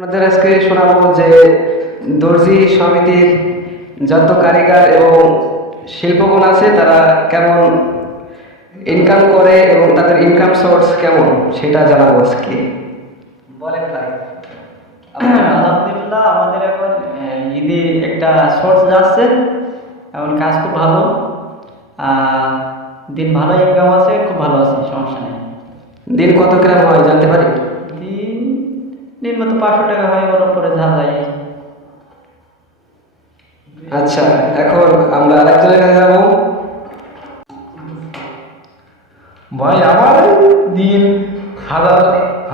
আপনাদের আজকে শোনাবো যে দর্জি সমিতির যত কারিগর এবং শিল্পগণ আছে তারা কেমন ইনকাম করে এবং তাদের ইনকাম সোর্স কেমন সেটা জানাবো আজকে। বলেন ভাই। আলহামদুলিল্লাহ আমাদের এখন ঈদে একটা সোর্স যাচ্ছে, এখন কাজ খুব ভালো, দিন ভালো, ইনকাম আছে, খুব ভালো আছে, সমস্যা নেই। দিন কত গ্রাম হয় জানতে পারি? দিন নিম্নত 500 টাকা হয়, ওর উপরে যা যায়। আচ্ছা, এখন আমরা আরেকজনের কাছে যাবো। ভাই আমার দিন হাজার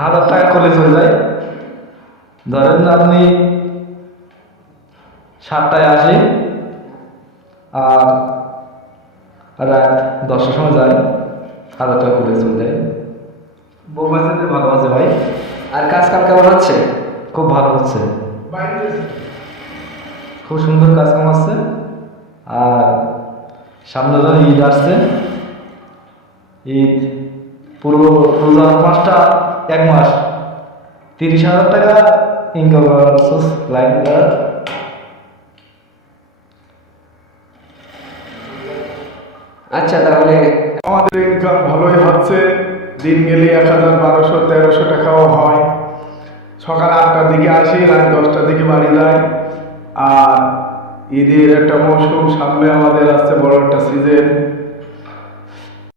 হাজার টাকা করে চলে যায়। ধরেন আপনি 7টায় আসি আর রাত 10টার সময় যাই, 1000 টাকা করে চলে যায়। বউ বাচ্চাদের ভালো আছে ভাই, আর কাজ কাম কেমন হচ্ছে? খুব ভালো হচ্ছে, খুব সুন্দর কাজ কাম আসছে। আর সামনে ধর ঈদ আসছে, ঈদ পুরো রোজার মাসটা 1 মাস 30,000 টাকা ইনকাম করার লাইন করার। আচ্ছা, তাহলে আমাদের ইনকাম ভালোই হচ্ছে। দিন গেলে 1000, 1200, 1300 টাকাও হয়। সকাল 8টার দিকে আসি, রাত 10টার দিকে বাড়ি যাই। আর ঈদের একটা মৌসুম সামনে আমাদের আসছে, বড় একটা সিজন।